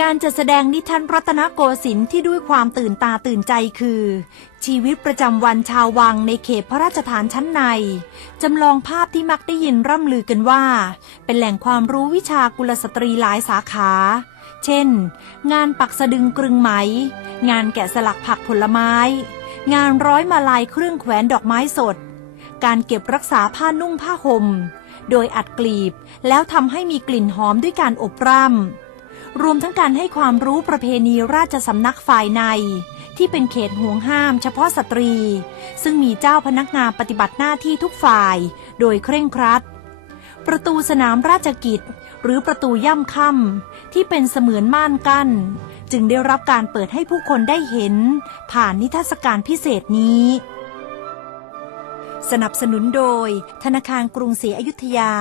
การจัดแสดงนิทานรัตนโกสินทร์ที่ด้วยความตื่นตาตื่นใจคือ ชีวิตประจำวันชาววังในเขตพระราชฐานชั้นใน จำลองภาพที่มักได้ยินร่ำลือกันว่า เป็นแหล่งความรู้วิชากุลสตรีหลายสาขา เช่น งานปักสะดึงกรึงไหม งานแกะสลักผักผลไม้ งานร้อยมาลายเครื่องแขวนดอกไม้สด การเก็บรักษาผ้านุ่งผ้าห่มโดยอัดกลีบแล้วทำให้มีกลิ่นหอมด้วยการอบร่ำ รวมทั้งการให้ความรู้ประเพณีราชสำนักฝ่ายใน ที่เป็นเขตห่วงห้ามเฉพาะสตรี ซึ่งมีเจ้าพนักงานปฏิบัติหน้าที่ทุกฝ่าย โดยเคร่งครัด ประตูสนามราชกิจ หรือประตูย่ำค่ำที่เป็นเสมือนม่านกั้น จึงได้รับการเปิดให้ผู้คนได้เห็น ผ่านนิทรรศการพิเศษนี้สนับสนุนโดย ธนาคารกรุงศรีอยุธยา